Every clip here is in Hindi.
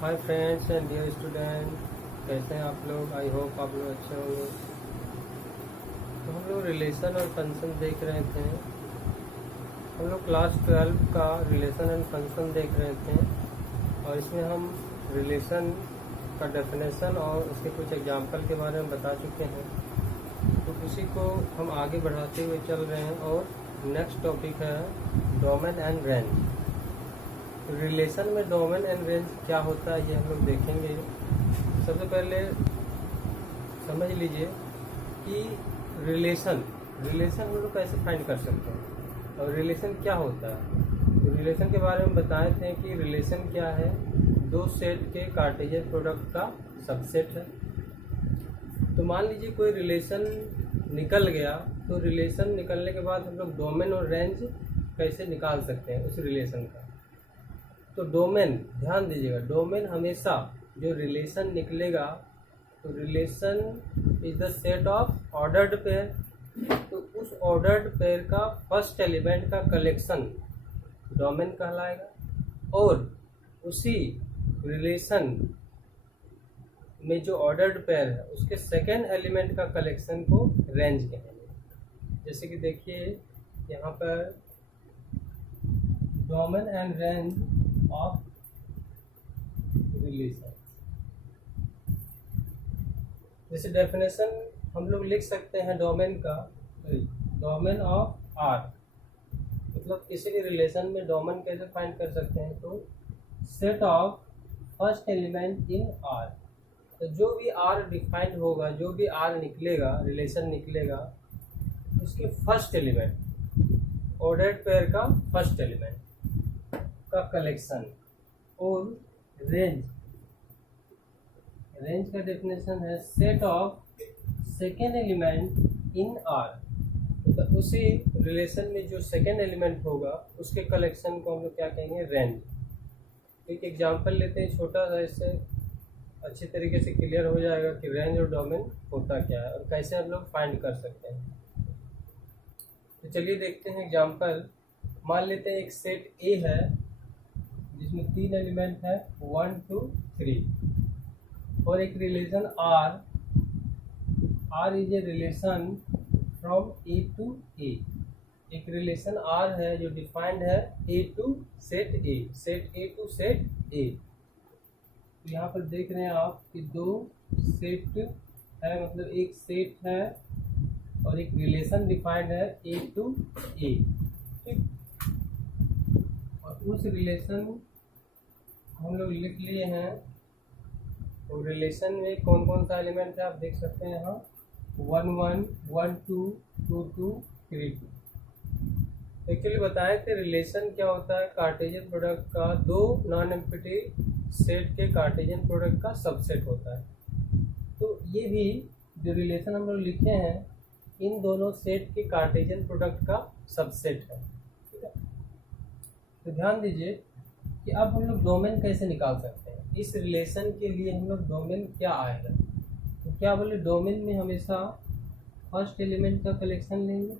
Hi friends and dear student, कैसे हैं आप लोग। आई होप आप लोग अच्छे होंगे। तो हम लोग रिलेशन और फंक्शन देख रहे थे। हम लोग क्लास 12 का रिलेशन एंड फंक्शन देख रहे थे और इसमें हम रिलेशन का डेफिनेशन और उसके कुछ एग्जांपल के बारे में बता चुके हैं। तो उसी को हम आगे बढ़ाते हुए चल रहे हैं और नेक्स्ट टॉपिक है डोमेन एंड रेंज। रिलेशन में डोमेन एंड रेंज क्या होता है ये हम लोग देखेंगे। सबसे पहले समझ लीजिए कि रिलेशन हम लोग कैसे फाइंड कर सकते हैं और रिलेशन क्या होता है। तो रिलेशन के बारे में बताए थे कि रिलेशन क्या है, दो सेट के कार्टेशियन प्रोडक्ट का सबसेट है। तो मान लीजिए कोई रिलेशन निकल गया, तो रिलेशन निकलने के बाद हम लोग डोमेन और रेंज कैसे निकाल सकते हैं उस रिलेशन का। तो डोमेन, ध्यान दीजिएगा, डोमेन हमेशा जो रिलेशन निकलेगा, तो relation is the set of ordered pair. तो उस ऑर्डर्ड पेयर का फर्स्ट एलिमेंट का कलेक्शन डोमेन कहलाएगा और उसी रिलेशन में जो ऑर्डर्ड पेयर है उसके सेकेंड एलिमेंट का कलेक्शन को रेंज कहेंगे। जैसे कि देखिए यहाँ पर domain and range of relation. जैसे डेफिनेशन हम लोग लिख सकते हैं डोमेन का, डोमेन ऑफ आर, मतलब किसी भी रिलेशन में डोमेन कैसे फाइंड कर सकते हैं। तो set of first element in R. तो जो भी आर डिफाइंड होगा, जो भी आर निकलेगा, रिलेशन निकलेगा, उसके फर्स्ट एलिमेंट, ऑर्डर्ड पेयर का फर्स्ट एलिमेंट का कलेक्शन। और रेंज का डेफिनेशन है set of second element in R. तो उसी रिलेशन में जो सेकेंड एलिमेंट होगा उसके कलेक्शन को हम लोग क्या कहेंगे, रेंज। एक एग्जांपल लेते हैं छोटा सा, इससे अच्छी तरीके से क्लियर हो जाएगा कि रेंज और डोमेन होता क्या है और कैसे हम लोग फाइंड कर सकते हैं। तो चलिए देखते हैं एग्जांपल। मान लेते हैं एक सेट ए है जिसमें 3 एलिमेंट है 1 2 3 और एक relation R is a relation from A to A. एक रिलेशन आर है जो डिफाइंड है A to set A, set A to set A. तो यहाँ पर देख रहे हैं आप कि दो सेट है, मतलब एक सेट है और एक रिलेशन डिफाइंड है ए टू ए, ठीक। और उस रिलेशन हम लोग लिख लिए हैं। तो रिलेशन में कौन कौन सा एलिमेंट है आप देख सकते हैं यहाँ, 1 1 1 2 2 2 3 2। एक्चुअली बताए थे रिलेशन क्या होता है, कार्टेशियन प्रोडक्ट का दो नॉन एम्प्टी सेट के कार्टेशियन प्रोडक्ट का सबसेट होता है। तो ये भी जो रिलेशन हम लोग लिखे हैं इन दोनों सेट के कार्टेशियन प्रोडक्ट का सबसेट है, ठीक है। तो ध्यान दीजिए कि अब हम लोग डोमेन कैसे निकाल सकते हैं। इस रिलेशन के लिए हम लोग डोमेन क्या आएगा, तो क्या बोले, डोमेन में हमेशा फर्स्ट एलिमेंट का कलेक्शन लेंगे।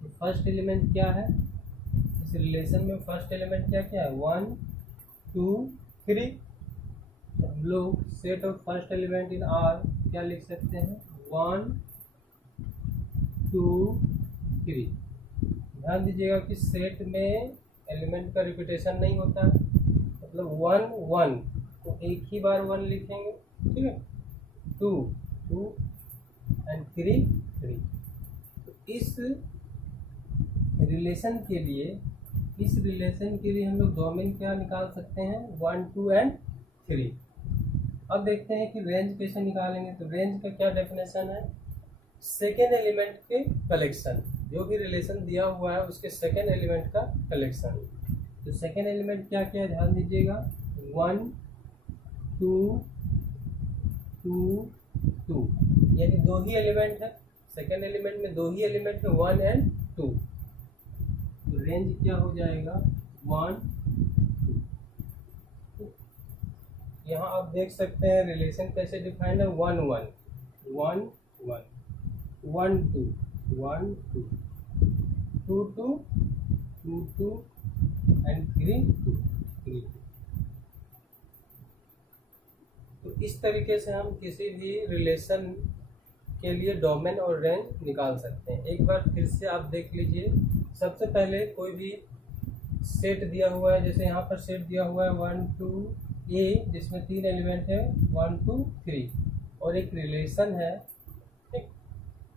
तो फर्स्ट एलिमेंट क्या है इस रिलेशन में, फर्स्ट एलिमेंट क्या क्या है, 1 2 3। तो हम लोग set of first element in are क्या लिख सकते हैं, 1 2 3। ध्यान दीजिएगा कि सेट में एलिमेंट का रिपीटेशन नहीं होता है, मतलब 1 1 तो एक ही बार 1 लिखेंगे, ठीक है, 2 2 एंड 3 3। तो इस रिलेशन के लिए हम लोग डोमेन क्या निकाल सकते हैं, 1 2 एंड 3। अब देखते हैं कि रेंज कैसे निकालेंगे। तो रेंज का क्या डेफिनेशन है, सेकेंड एलिमेंट के कलेक्शन, जो भी रिलेशन दिया हुआ है उसके सेकेंड एलिमेंट का कलेक्शन। तो सेकेंड एलिमेंट क्या क्या है ध्यान दीजिएगा, 1 2 2 2, यानी दो ही एलिमेंट है, सेकेंड एलिमेंट में दो ही एलिमेंट है, 1 एंड 2। तो रेंज क्या हो जाएगा, 1 2। यहाँ आप देख सकते हैं रिलेशन कैसे डिफाइंड है, 1 1 1 1 1 2 1 2 2 2 2 2 एंड 3 2 3 2। इस तरीके से हम किसी भी रिलेशन के लिए डोमेन और रेंज निकाल सकते हैं। एक बार फिर से आप देख लीजिए। सबसे पहले कोई भी सेट दिया हुआ है, जैसे यहाँ पर सेट दिया हुआ है 1 2 ए, जिसमें 3 एलिमेंट है 1 2 3, और एक रिलेशन है। ठीक,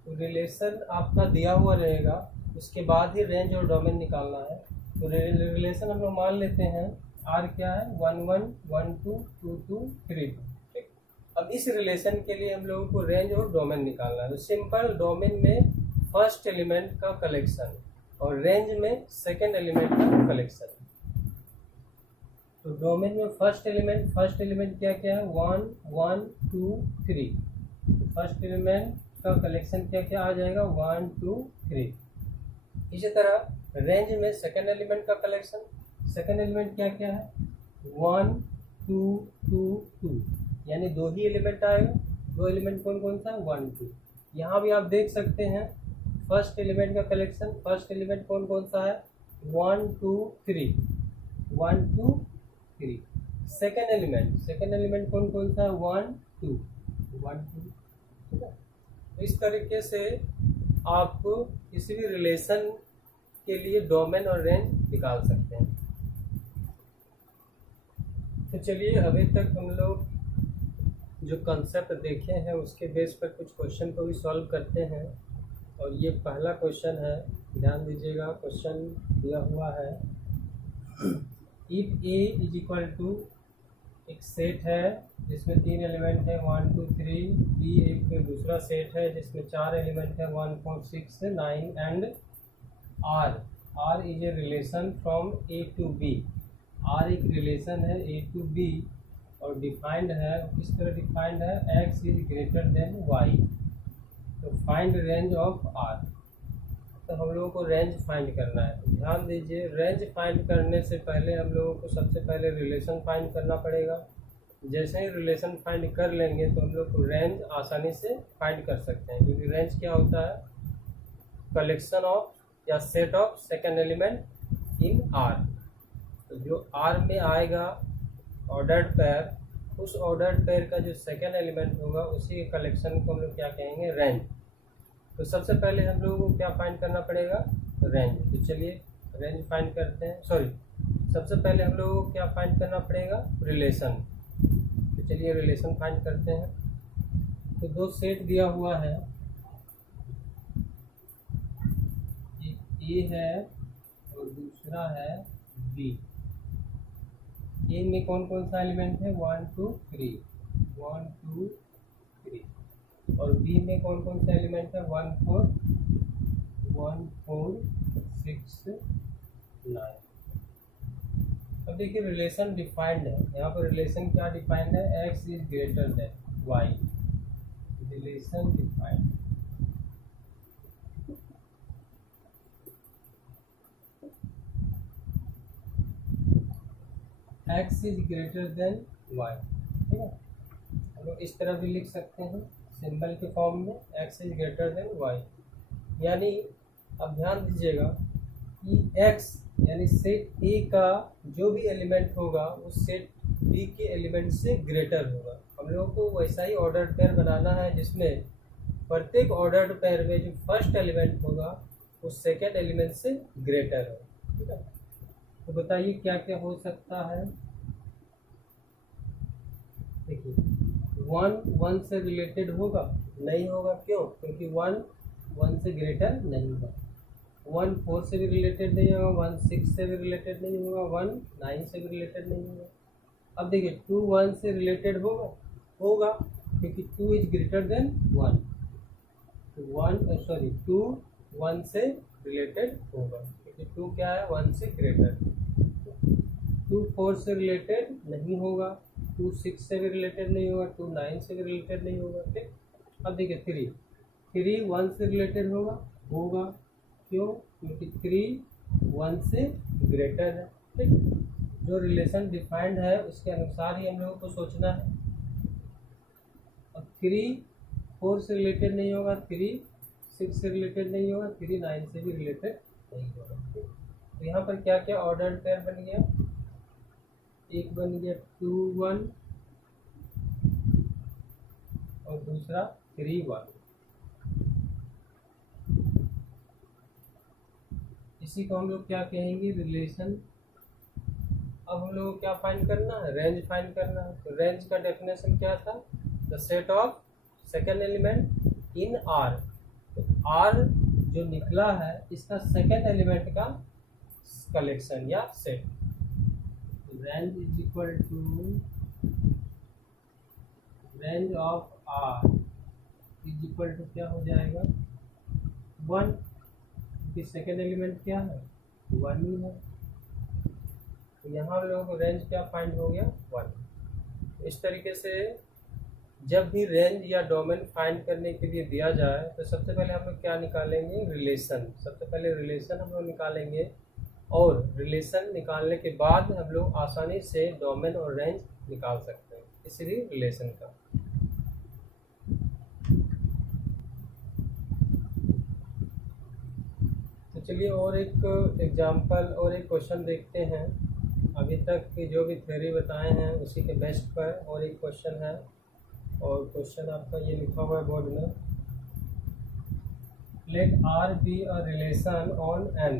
तो रिलेशन आपका दिया हुआ रहेगा, उसके बाद ही रेंज और डोमेन निकालना है। तो रिलेशन हम लोग मान लेते हैं आर क्या है 1 1 1 2 2 2 3 2। ठीक, अब इस रिलेशन के लिए हम लोगों को रेंज और डोमेन निकालना है। तो सिंपल, डोमेन में फर्स्ट एलिमेंट का कलेक्शन और रेंज में सेकेंड एलिमेंट का कलेक्शन। तो डोमेन में फर्स्ट एलिमेंट क्या क्या है 1 1 2 3। तो फर्स्ट एलिमेंट का कलेक्शन क्या क्या आ जाएगा 1 2 3। इसी तरह रेंज में सेकेंड एलिमेंट का कलेक्शन, सेकेंड एलिमेंट क्या क्या है 1 2 2 2, यानी 2 ही एलिमेंट आएगा। 2 एलिमेंट कौन कौन सा है 1 2। यहाँ भी आप देख सकते हैं फर्स्ट एलिमेंट का कलेक्शन, फर्स्ट एलिमेंट कौन कौन सा है 1 2 3 1 2 3। सेकेंड एलिमेंट कौन कौन सा है 1 2 1 2। ठीक है, तो इस तरीके से आप किसी भी रिलेशन के लिए डोमेन और रेंज निकाल सकते हैं। तो चलिए, अभी तक हम लोग जो कंसेप्ट देखे हैं उसके बेस पर कुछ क्वेश्चन को भी सॉल्व करते हैं। और ये पहला क्वेश्चन है, ध्यान दीजिएगा। क्वेश्चन दिया हुआ है if A is equal to, एक सेट है जिसमें 3 एलिमेंट है 1 2 3, बी एक दूसरा सेट है जिसमें 4 एलिमेंट है 1 4 6 9, and R is a relation from A to B। R एक रिलेशन है A to B और डिफाइंड है, किस तरह डिफाइंड है x is greater than y। तो फाइंड रेंज ऑफ R। तो हम लोगों को रेंज फाइंड करना है। ध्यान दीजिए, रेंज फाइंड करने से पहले हम लोगों को सबसे पहले रिलेशन फाइंड करना पड़ेगा। जैसे ही रिलेशन फाइंड कर लेंगे तो हम लोग को रेंज आसानी से फाइंड कर सकते हैं, क्योंकि रेंज क्या होता है कलेक्शन ऑफ या set of second element in R। तो जो R में आएगा ऑर्डर्ड पेयर, उस ऑर्डर्ड पेयर का जो सेकेंड एलिमेंट होगा उसी के कलेक्शन को हम लोग क्या कहेंगे रेंज। तो सबसे पहले हम लोगों को क्या फाइंड करना पड़ेगा रेंज। तो चलिए रेंज फाइंड करते हैं। सबसे पहले हम लोगों को क्या फाइंड करना पड़ेगा रिलेशन। तो चलिए रिलेशन फाइंड करते हैं। तो 2 सेट दिया हुआ है, ए है और दूसरा है बी। ए में कौन कौन सा एलिमेंट है 1 2 3 1 2 3, और बी में कौन कौन सा एलिमेंट है 1 4 6 9। अब देखिए रिलेशन डिफाइंड है, यहाँ पर रिलेशन क्या डिफाइंड है x is greater than y। Relation defined x is greater than y। ठीक है, हम लोग इस तरह भी लिख सकते हैं सिंबल के फॉर्म में x is greater than y। यानी अब ध्यान दीजिएगा कि x यानी सेट A का जो भी एलिमेंट होगा उस सेट B के एलिमेंट से ग्रेटर होगा। हम लोगों को वैसा ही ऑर्डर्ड पेयर बनाना है जिसमें प्रत्येक ऑर्डर्ड पेयर में जो फर्स्ट एलिमेंट होगा उस सेकेंड एलिमेंट से ग्रेटर हो। ठीक है, तो बताइए क्या क्या हो सकता है। देखिए 1 1 से रिलेटेड होगा नहीं होगा, क्यों? क्योंकि 1 1 से ग्रेटर नहीं होगा। 1 4 से भी रिलेटेड नहीं होगा, 1 6 से भी रिलेटेड नहीं होगा, 1 9 से भी रिलेटेड नहीं होगा। अब देखिए 2 1 से रिलेटेड होगा क्योंकि 2 इज ग्रेटर देन 1। तो 2 1 से रिलेटेड होगा क्योंकि 2 क्या है 1 से ग्रेटर। 2 4 से रिलेटेड नहीं होगा, 2 6 से भी रिलेटेड नहीं होगा, 2 9 से भी रिलेटेड नहीं होगा। ठीक, अब देखिए 3 1 से रिलेटेड होगा क्यों? क्योंकि 3 1 से ग्रेटर है। ठीक, जो रिलेशन डिफाइंड है उसके अनुसार ही हम लोगों को सोचना है। अब 3 4 से रिलेटेड नहीं होगा, 3 6 से रिलेटेड नहीं होगा, 3 9 से भी रिलेटेड नहीं होगा। तो यहाँ पर क्या क्या ऑर्डर्ड पेयर बन गया, एक बन गया 2 1 और दूसरा 3 1। इसी को हम लोग क्या कहेंगे, रिलेशन। अब हम लोग को क्या फाइंड करना है, रेंज फाइंड करना है। तो रेंज का डेफिनेशन क्या था, the set of second element in R. तो आर जो निकला है इसका सेकेंड एलिमेंट का कलेक्शन या set. Range is equal to range of R is equal to क्या हो जाएगा 1, क्योंकि सेकेंड एलिमेंट क्या है 1 ही है। तो यहाँ हम लोगों को रेंज क्या फाइंड हो गया 1। इस तरीके से जब भी रेंज या डोमेन फाइंड करने के लिए दिया जाए तो सबसे पहले हम लोग क्या निकालेंगे, रिलेशन। सबसे पहले रिलेशन हम लोग निकालेंगे, और रिलेशन निकालने के बाद हम लोग आसानी से डोमेन और रेंज निकाल सकते हैं, इसलिए रिलेशन का। तो चलिए और एक एग्जांपल और एक क्वेश्चन देखते हैं। अभी तक की जो भी थ्योरी बताए हैं उसी के बेस्ट पर और एक क्वेश्चन है, और क्वेश्चन आपका ये लिखा हुआ है बोर्ड में। Let R be a relation on N.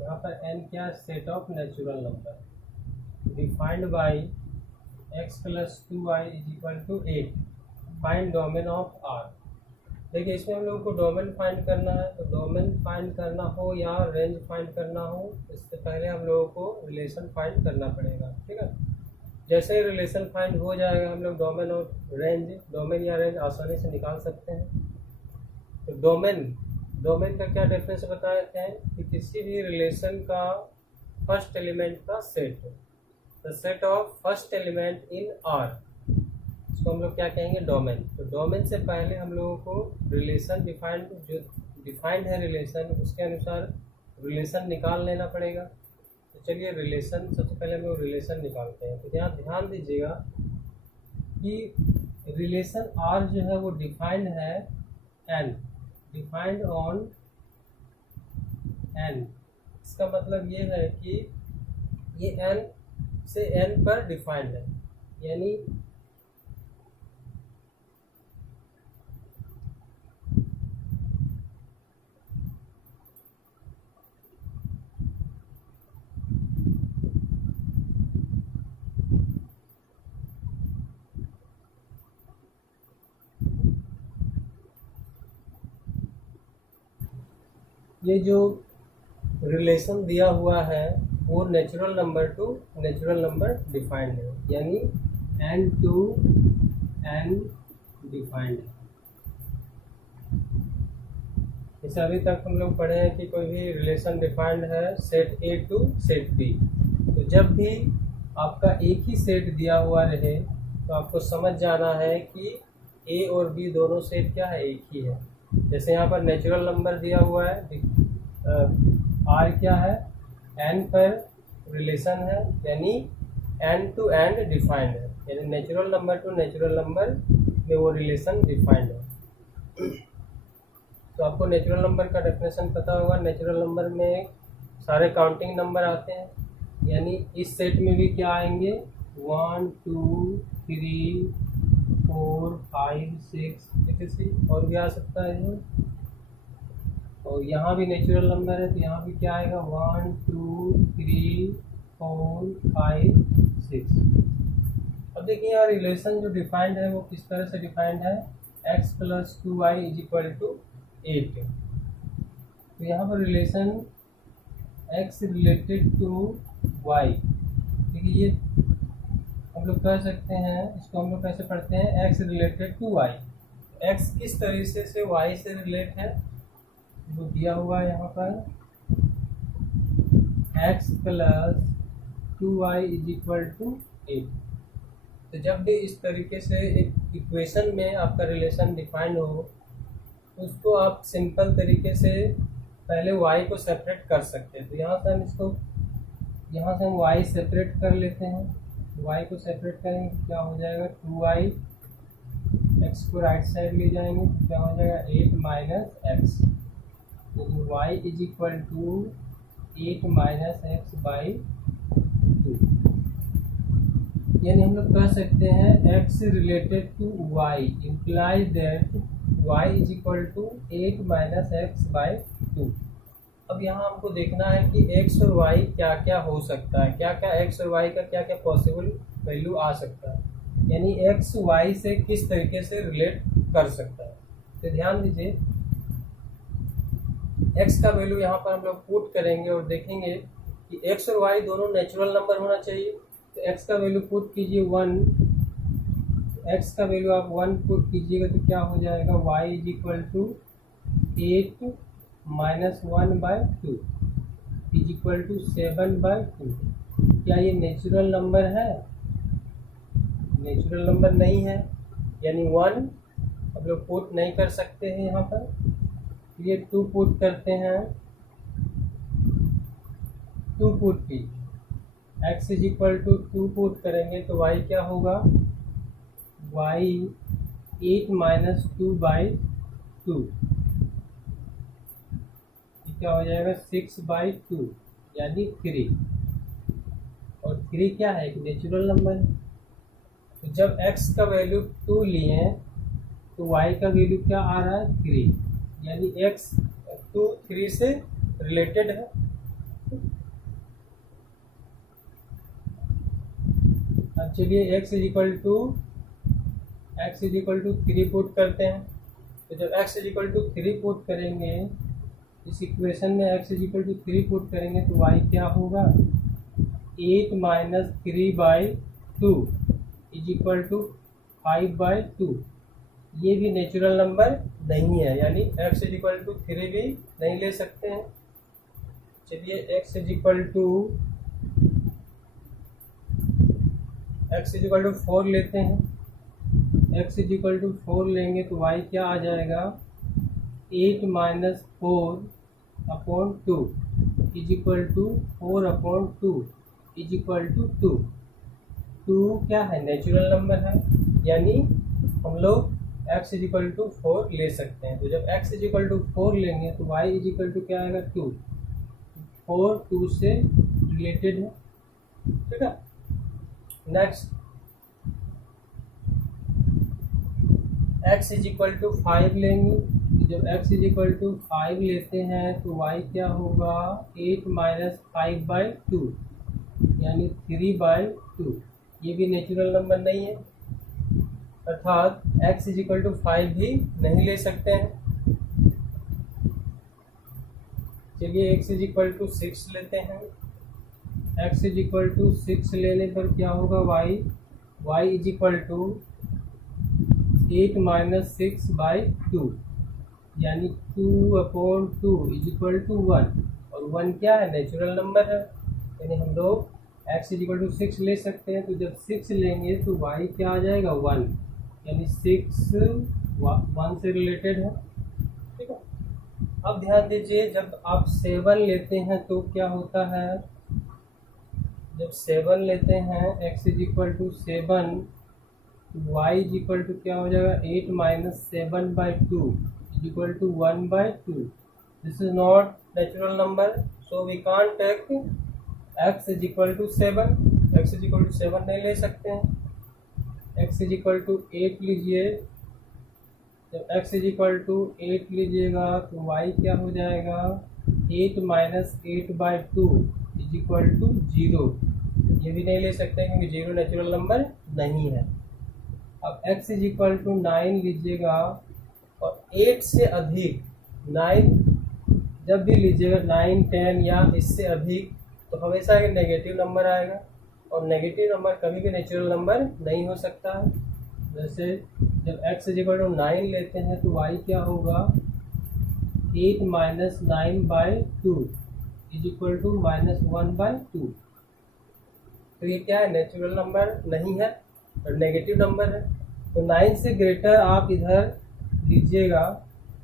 यहाँ पर एन क्या, set of natural number defined by x plus 2y is equal to 8। Find domain of R. देखिए इसमें हम लोगों को डोमेन फाइंड करना है। तो डोमेन फाइंड करना हो या रेंज फाइंड करना हो, इससे पहले हम लोगों को रिलेशन फाइंड करना पड़ेगा। ठीक है, जैसे ही रिलेशन फाइंड हो जाएगा हम लोग डोमेन और रेंज, डोमेन या रेंज आसानी से निकाल सकते हैं। तो डोमेन का क्या डिफरेंस बताते हैं कि किसी भी रिलेशन का फर्स्ट एलिमेंट का set, the set of first element in are, इसको हम लोग क्या कहेंगे डोमेन। तो डोमेन से पहले हम लोगों को रिलेशन डिफाइंड, जो डिफाइंड है रिलेशन, उसके अनुसार रिलेशन निकाल लेना पड़ेगा। तो चलिए रिलेशन, सबसे पहले हम लोग रिलेशन निकालते हैं। तो यहाँ ध्यान दीजिएगा कि रिलेशन आर जो है वो डिफाइंड है एन, डिफाइंड ऑन एन। इसका मतलब ये है कि ये एन से एन पर डिफाइंड है, यानी ये जो रिलेशन दिया हुआ है वो natural number two natural number defined है, यानी एन टू एन डिफाइंड है। जैसे अभी तक हम लोग पढ़े हैं कि कोई भी रिलेशन डिफाइंड है set A to set B. तो जब भी आपका एक ही सेट दिया हुआ रहे तो आपको समझ जाना है कि ए और बी दोनों सेट क्या है, एक ही है। जैसे यहाँ पर नेचुरल नंबर दिया हुआ है, आर क्या है, एन पर रिलेशन है, यानी एन टू एन डिफाइंड है, यानी natural number two natural number में वो रिलेशन डिफाइंड है। तो आपको नेचुरल नंबर का डेफिनेशन पता होगा। नेचुरल नंबर में सारे काउंटिंग नंबर आते हैं, यानी इस सेट में भी क्या आएंगे 1 2 3 4 5 6 etc, और भी आ सकता है ये। और यहाँ भी नेचुरल नंबर है तो यहाँ भी क्या आएगा 1 2 3 4 5 6। अब देखिए यहाँ रिलेशन जो डिफाइंड है वो किस तरह से डिफाइंड है, x plus 2y is equal to 8। तो यहाँ पर relation x related to y, देखिए ये हम लोग कह सकते हैं, इसको हम लोग कैसे पढ़ते हैं, x related to y। x किस तरीके से y से रिलेट है वो दिया हुआ है यहाँ पर, x plus 2y is equal to 8। तो जब भी इस तरीके से एक इक्वेशन में आपका रिलेशन डिफाइंड हो उसको आप सिंपल तरीके से पहले y को सेपरेट कर सकते हैं। तो यहाँ से हम y सेपरेट कर लेते हैं। y को सेपरेट करेंगे तो क्या हो जाएगा 2y, x को राइट साइड ले जाएंगे तो क्या हो जाएगा 8 माइनस एक्स, तो y is equal to 8 minus x by 2। यानी हम लोग कह सकते हैं x related to y implies that y is equal to 8 minus x by 2। अब यहाँ हमको देखना है कि x और y क्या क्या हो सकता है, क्या क्या x और y का क्या क्या पॉसिबल वैल्यू आ सकता है, यानी x y से किस तरीके से रिलेट कर सकता है। तो ध्यान दीजिए, x का वैल्यू यहाँ पर हम लोग पुट करेंगे और देखेंगे कि x और y दोनों नेचुरल नंबर होना चाहिए। तो x का वैल्यू पुट कीजिए 1, x का वैल्यू आप 1 पुट कीजिएगा तो क्या हो जाएगा, y is equal to 8 minus 1 by 2 is equal to 7 by 2। क्या ये नेचुरल नंबर है? नेचुरल नंबर नहीं है, यानी 1 हम लोग पुट नहीं कर सकते हैं यहाँ पर। ये 2 पुट करते हैं, 2 पुट की x is equal to 2 put करेंगे तो y क्या होगा, y 8 माइनस 2 बाई 2 क्या हो जाएगा 6 बाई 2 यानी 3। और 3 क्या है, एक नेचुरल नंबर है। तो जब x का वैल्यू 2 लिए तो y का वैल्यू क्या आ रहा है 3, यानी x 2 3 से रिलेटेड है। अब चलिए x is equal to 3 put करते हैं। तो जब x is equal to 3 put करेंगे, इस इक्वेशन में x is equal to 3 put करेंगे तो y क्या होगा, 8 minus 3 by 2 is equal to 5 by 2। ये भी नेचुरल नंबर नहीं है, यानी x इज इक्वल टू 3 भी नहीं ले सकते हैं। चलिए x इज इक्वल टू 4 लेते हैं। x इज इक्वल टू 4 लेंगे तो y क्या आ जाएगा, 8 minus 4 upon 2 is equal to 4 upon 2 is equal to 2। 2 क्या है, नेचुरल नंबर है, यानी हम लोग x इज इक्वल टू 4 ले सकते हैं। तो जब x इज इक्वल टू 4 लेंगे तो y इज इक्वल टू क्या आएगा 2, 4 2 से रिलेटेड है। ठीक है, next x is equal to 5 लेंगे। जब x इज इक्वल टू 5 लेते हैं तो y क्या होगा, 8 माइनस 5 बाई 2 यानी 3 बाई 2। ये भी नेचुरल नंबर नहीं है, अर्थात x इज इक्वल टू 5 भी नहीं ले सकते हैं। चलिए x इज इक्वल टू 6 लेते हैं। x इज इक्वल टू 6 लेने पर क्या होगा, y is equal to 8 minus 6 by 2 यानी 2 अपॉन 2 इज इक्वल टू 1। और 1 क्या है, नेचुरल नंबर है, यानी हम लोग x इज इक्वल टू 6 ले सकते हैं। तो जब 6 लेंगे तो y क्या आ जाएगा 1, यानी 6 1 से रिलेटेड है। ठीक है, अब ध्यान दीजिए, जब आप 7 लेते हैं तो क्या होता है, जब 7 लेते हैं x is equal to 7, y is equal to क्या हो जाएगा, 8 minus 7 by 2 is equal to 1 by 2। This is not natural number, so we can't take x is equal to 7। x is equal to 7 नहीं ले सकते हैं। x इज इक्वल टू 8 लीजिए। जब x इज इक्वल टू 8 लीजिएगा तो y क्या हो जाएगा, 8 minus 8 by 2 is equal to 0। ये भी नहीं ले सकते क्योंकि 0 नेचुरल नंबर नहीं है। अब x इज इक्वल टू 9 लीजिएगा और 8 से अधिक 9 जब भी लीजिएगा 9 10 या इससे अधिक तो हमेशा एक नेगेटिव नंबर आएगा, और नेगेटिव नंबर कभी भी नेचुरल नंबर नहीं हो सकता है। जैसे जब x इज इक्वल टू 9 लेते हैं तो y क्या होगा, 8 minus 9 by 2 is equal to minus 1 by 2। तो ये क्या है, नेचुरल नंबर नहीं है और नेगेटिव नंबर है। तो 9 से ग्रेटर आप इधर लीजिएगा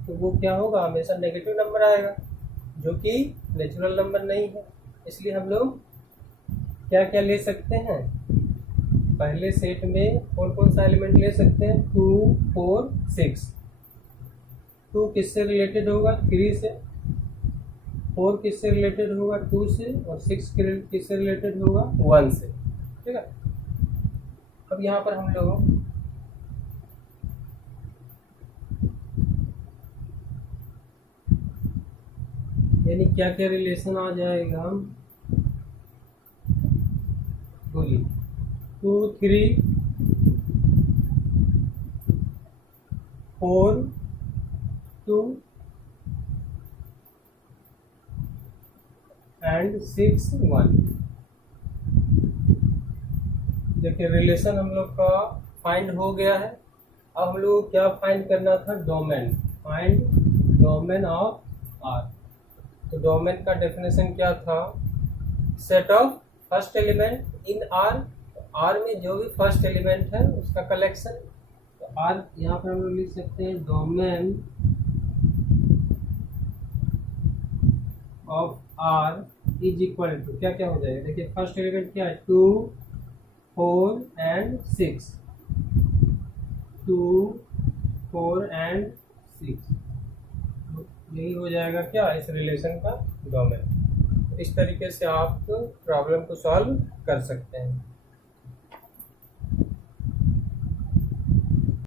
तो वो क्या होगा, हमेशा नेगेटिव नंबर आएगा, जो कि नेचुरल नंबर नहीं है। इसलिए हम लोग क्या क्या ले सकते हैं, पहले सेट में कौन कौन सा एलिमेंट ले सकते हैं, 2 4 6। 2 किससे रिलेटेड होगा, 3 से। 4 किससे रिलेटेड होगा, 2 से। और 6 किससे रिलेटेड होगा, 1 से। ठीक है, अब यहाँ पर हम लोग यानी क्या क्या रिलेशन आ जाएगा, बोलिए 2 3 4 2 एंड 6 1। देखिए रिलेशन हम लोग का फाइंड हो गया है। अब हम लोग को क्या फाइंड करना था, domain. Find domain of R. तो डोमेन का डेफिनेशन क्या था, set of first element in R. R में जो भी फर्स्ट एलिमेंट है उसका कलेक्शन। तो आर यहाँ पर हम लोग लिख सकते हैं domain of R is equal to क्या क्या हो जाएगा। देखिए फर्स्ट एलिमेंट क्या है, 2 4 एंड 6। 2 4 एंड 6 यही हो जाएगा क्या, इस रिलेशन का डोमेन। इस तरीके से आप प्रॉब्लम को सॉल्व कर सकते हैं।